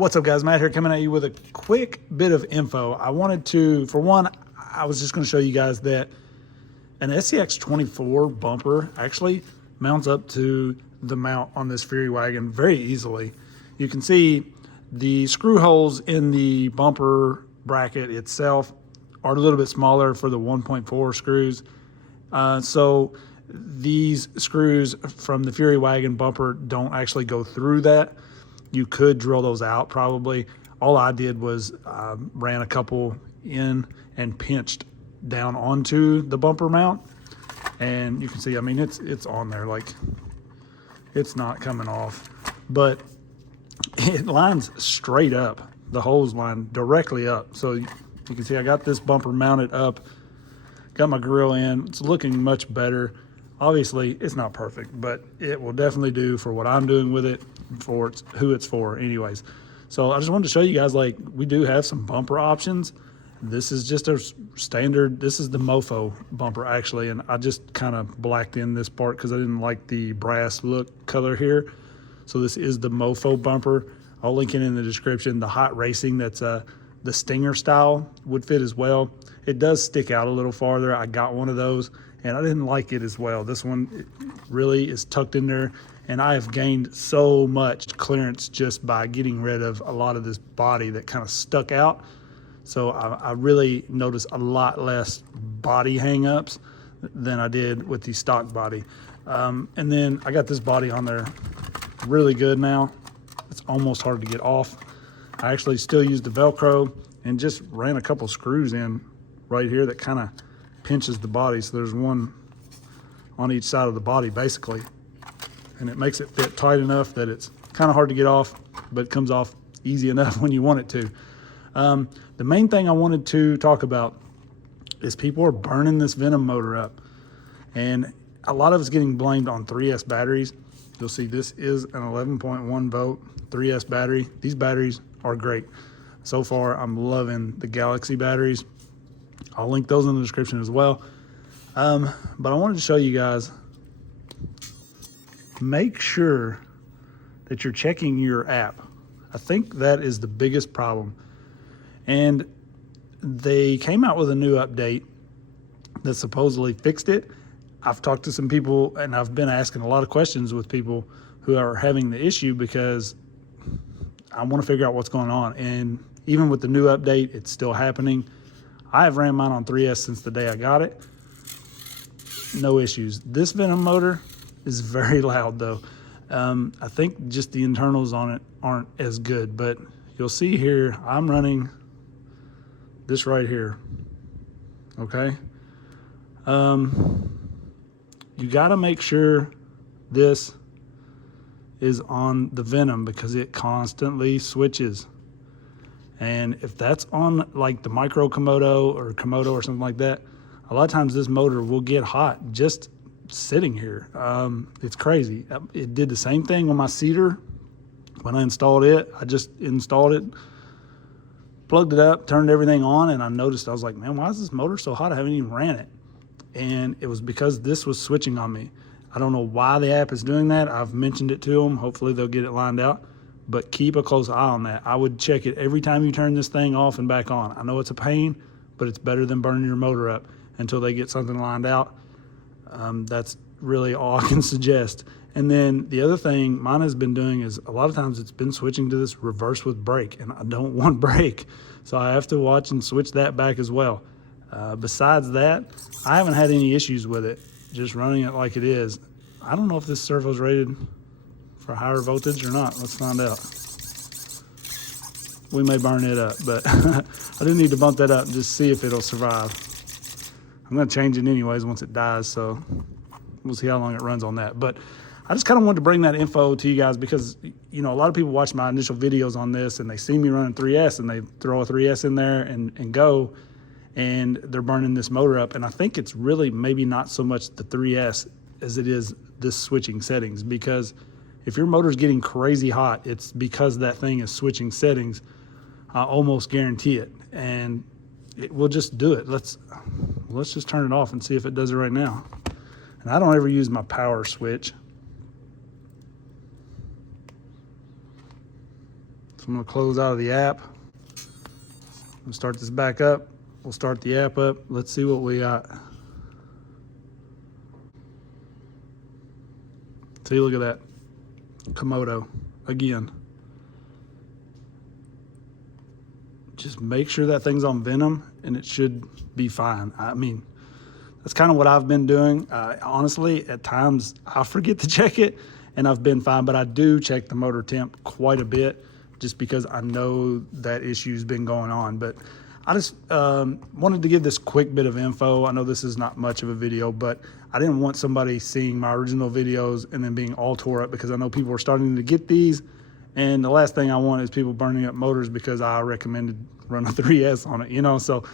What's up, guys? Matt here, coming at you with a quick bit of info. I wanted to, for one, I was just going to show you guys that an SCX24 bumper actually mounts up to the mount on this Fury Wagon very easily. You can see the screw holes in the bumper bracket itself are a little bit smaller for the 1.4 screws. So these screws from the Fury Wagon bumper don't actually go through that. You could drill those out probably. All I did was ran a couple in and pinched down onto the bumper mount. And you can see, I mean, it's on there, like it's not coming off, but it lines straight up. The holes line directly up. So you can see I got this bumper mounted up, got my grill in. It's looking much better. Obviously, it's not perfect, but it will definitely do for what I'm doing with it, for who it's for anyways. So I just wanted to show you guys, like, we do have some bumper options. This is just a standard, this is the Mofo bumper actually, and I just kind of blacked in this part because I didn't like the brass look color here. So this is the Mofo bumper. I'll link it in the description. The hot racing, that's the Stinger style, would fit as well. It does stick out a little farther. I got one of those and I didn't like it as well. This one really is tucked in there, and I have gained so much clearance just by getting rid of a lot of this body that kind of stuck out. So I really noticed a lot less body hang-ups than I did with the stock body. And then I got this body on there really good now. It's almost hard to get off. I actually still use the Velcro and just ran a couple screws in right here that kind of pinches the body. So there's one on each side of the body basically, and it makes it fit tight enough that it's kind of hard to get off, but it comes off easy enough when you want it to. The main thing I wanted to talk about is people are burning this Venom motor up, and a lot of it's getting blamed on 3S batteries. You'll see this is an 11.1 volt 3S battery. These batteries are great. So far, I'm loving the Galaxy batteries. I'll link those in the description as well. But I wanted to show you guys, make sure that you're checking your app. I think that is the biggest problem. And they came out with a new update that supposedly fixed it. I've talked to some people and I've been asking a lot of questions with people who are having the issue because I want to figure out what's going on. And even with the new update, it's still happening. I have ran mine on 3S since the day I got it. No issues. This Venom motor is very loud though. I think just the internals on it aren't as good, but you'll see here, I'm running this right here, okay? You gotta make sure this is on the Venom because it constantly switches. And if that's on like the Micro Komodo or Komodo or something like that, a lot of times this motor will get hot just sitting here. It's crazy. It did the same thing on my Cedar. When I installed it, I just installed it, plugged it up, turned everything on, and I noticed, I was like, man, why is this motor so hot? I haven't even ran it. And it was because this was switching on me. I don't know why the app is doing that. I've mentioned it to them. Hopefully they'll get it lined out, but keep a close eye on that. I would check it every time you turn this thing off and back on. I know it's a pain, but it's better than burning your motor up until they get something lined out. That's really all I can suggest. And then the other thing mine has been doing is a lot of times it's been switching to this reverse with brake, and I don't want brake. So I have to watch and switch that back as well. Besides that, I haven't had any issues with it, just running it like it is. I don't know if this servo's rated for higher voltage or not. Let's find out. We may burn it up, but I do need to bump that up and just see if it'll survive. I'm gonna change it anyways once it dies, so we'll see how long it runs on that. But I just kind of wanted to bring that info to you guys because, you know, a lot of people watch my initial videos on this and they see me running 3S and they throw a 3S in there and go, and they're burning this motor up. And I think it's really maybe not so much the 3S as it is this switching settings, because if your motor's getting crazy hot, it's because that thing is switching settings. I almost guarantee it, and it will just do it. Let's just turn it off and see if it does it right now. And I don't ever use my power switch. So I'm gonna close out of the app. I'm gonna start this back up. We'll start the app up. Let's see what we got. See, look at that. Komodo again. Just make sure that thing's on Venom and it should be fine. I mean, that's kind of what I've been doing. Honestly, at times I forget to check it and I've been fine, but I do check the motor temp quite a bit just because I know that issue's been going on. But I just wanted to give this quick bit of info. I know this is not much of a video, but I didn't want somebody seeing my original videos and then being all tore up, because I know people are starting to get these. And the last thing I want is people burning up motors because I recommended run a 3S on it, you know? So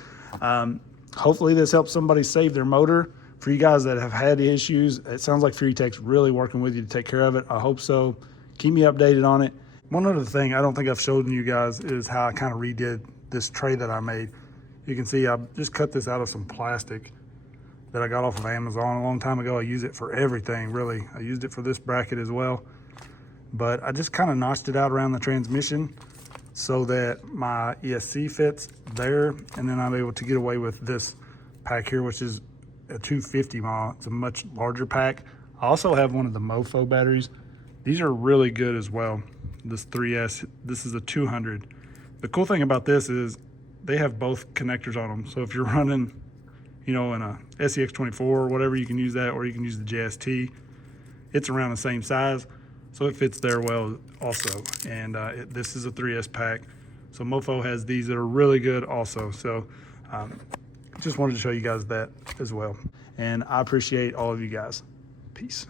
hopefully this helps somebody save their motor. For you guys that have had the issues, it sounds like Furytek's really working with you to take care of it. I hope so. Keep me updated on it. One other thing I don't think I've shown you guys is how I kind of redid this tray that I made. You can see I just cut this out of some plastic that I got off of Amazon a long time ago. I use it for everything, really. I used it for this bracket as well. But I just kind of notched it out around the transmission so that my ESC fits there, and then I'm able to get away with this pack here, which is a 250 mile. It's a much larger pack. I also have one of the Mofo batteries. These are really good as well. This 3S, this is a 200. The cool thing about this is they have both connectors on them. So if you're running, you know, in a SEX24 or whatever, you can use that, or you can use the JST. It's around the same size, so it fits there well also. And this is a 3S pack. So Mofo has these that are really good also. So just wanted to show you guys that as well. And I appreciate all of you guys. Peace.